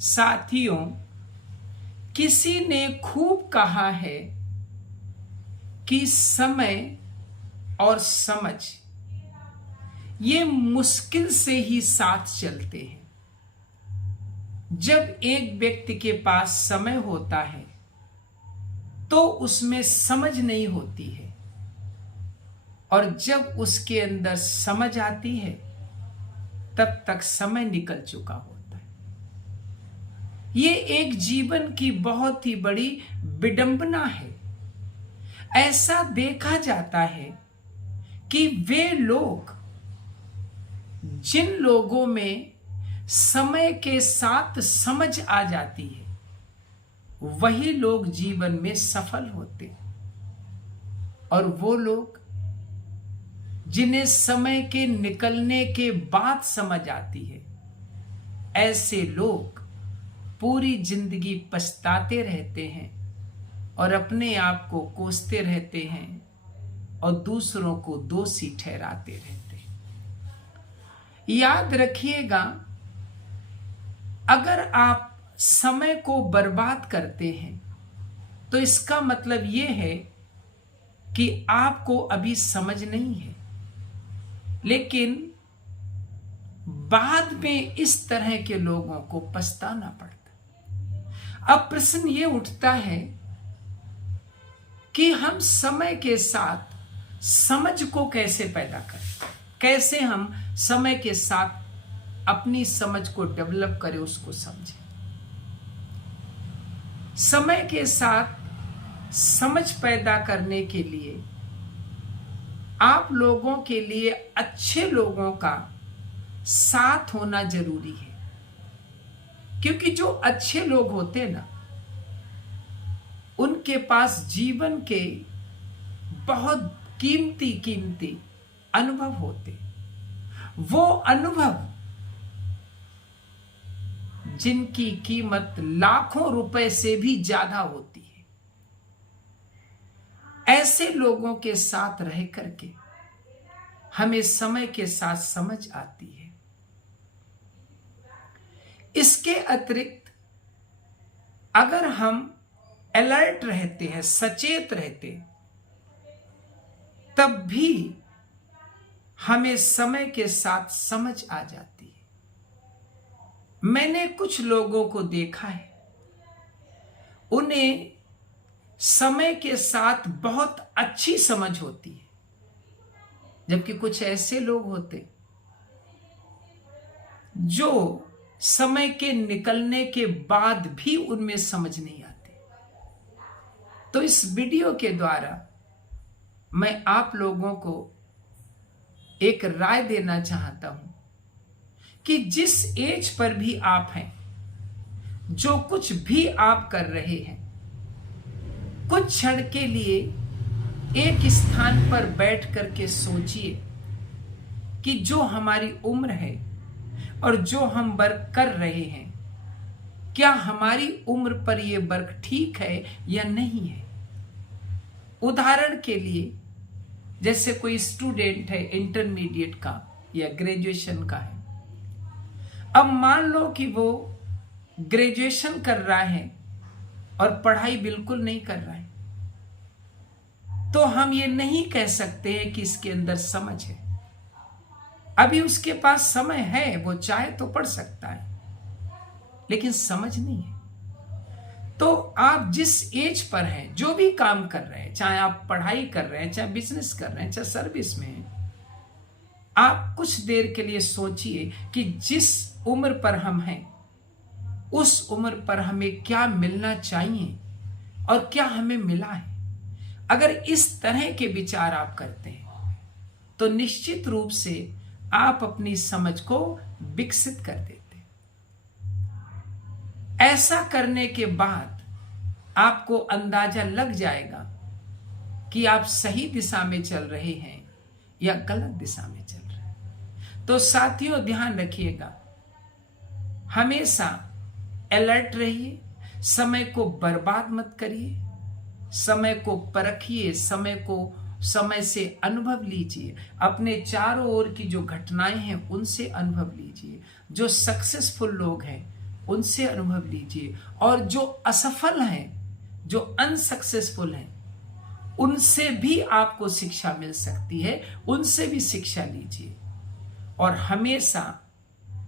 साथियों, किसी ने खूब कहा है कि समय और समझ ये मुश्किल से ही साथ चलते हैं। जब एक व्यक्ति के पास समय होता है तो उसमें समझ नहीं होती है, और जब उसके अंदर समझ आती है तब तक समय निकल चुका होता है। ये एक जीवन की बहुत ही बड़ी विडंबना है। ऐसा देखा जाता है कि वे लोग, जिन लोगों में समय के साथ समझ आ जाती है, वही लोग जीवन में सफल होते हैं। और वो लोग जिन्हें समय के निकलने के बाद समझ आती है, ऐसे लोग पूरी जिंदगी पछताते रहते हैं और अपने आप को कोसते रहते हैं और दूसरों को दोषी ठहराते रहते हैं। याद रखिएगा, अगर आप समय को बर्बाद करते हैं तो इसका मतलब यह है कि आपको अभी समझ नहीं है, लेकिन बाद में इस तरह के लोगों को पछताना पड़ता। अब प्रश्न ये उठता है कि हम समय के साथ समझ को कैसे पैदा करें, कैसे हम समय के साथ अपनी समझ को डेवलप करें, उसको समझें। समय के साथ समझ पैदा करने के लिए आप लोगों के लिए अच्छे लोगों का साथ होना जरूरी है, क्योंकि जो अच्छे लोग होते हैं ना, उनके पास जीवन के बहुत कीमती अनुभव होते। वो अनुभव जिनकी कीमत लाखों रुपए से भी ज्यादा होती है। ऐसे लोगों के साथ रह करके हमें समय के साथ समझ आती है। इसके अतिरिक्त अगर हम अलर्ट रहते हैं, सचेत रहते हैं, तब भी हमें समय के साथ समझ आ जाती है। मैंने कुछ लोगों को देखा है, उन्हें समय के साथ बहुत अच्छी समझ होती है, जबकि कुछ ऐसे लोग होते जो समय के निकलने के बाद भी उनमें समझ नहीं आती। तो इस वीडियो के द्वारा मैं आप लोगों को एक राय देना चाहता हूं कि जिस एज पर भी आप हैं, जो कुछ भी आप कर रहे हैं, कुछ क्षण के लिए एक स्थान पर बैठ करके सोचिए कि जो हमारी उम्र है और जो हम वर्क कर रहे हैं, क्या हमारी उम्र पर यह वर्क ठीक है या नहीं है। उदाहरण के लिए, जैसे कोई स्टूडेंट है, इंटरमीडिएट का या ग्रेजुएशन का है। अब मान लो कि वो ग्रेजुएशन कर रहा है और पढ़ाई बिल्कुल नहीं कर रहा है, तो हम ये नहीं कह सकते हैं कि इसके अंदर समझ है। अभी उसके पास समय है, वो चाहे तो पढ़ सकता है, लेकिन समझ नहीं है। तो आप जिस एज पर हैं, जो भी काम कर रहे हैं, चाहे आप पढ़ाई कर रहे हैं, चाहे बिजनेस कर रहे हैं, चाहे सर्विस में हैं, आप कुछ देर के लिए सोचिए कि जिस उम्र पर हम हैं, उस उम्र पर हमें क्या मिलना चाहिए और क्या हमें मिला है। अगर इस तरह के विचार आप करते हैं तो निश्चित रूप से आप अपनी समझ को विकसित कर देते हैं। ऐसा करने के बाद आपको अंदाजा लग जाएगा कि आप सही दिशा में चल रहे हैं या गलत दिशा में चल रहे हैं। तो साथियों, ध्यान रखिएगा, हमेशा अलर्ट रहिए, समय को बर्बाद मत करिए, समय को परखिए, समय से अनुभव लीजिए, अपने चारों ओर की जो घटनाएं हैं उनसे अनुभव लीजिए। जो सक्सेसफुल लोग हैं उनसे अनुभव लीजिए, और जो असफल हैं, जो अनसक्सेसफुल हैं, उनसे भी आपको शिक्षा मिल सकती है, उनसे भी शिक्षा लीजिए। और हमेशा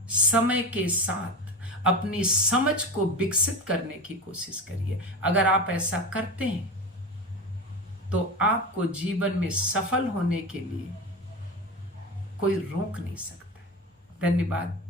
समय के साथ अपनी समझ को विकसित करने की कोशिश करिए। अगर आप ऐसा करते हैं तो आपको जीवन में सफल होने के लिए कोई रोक नहीं सकता। धन्यवाद।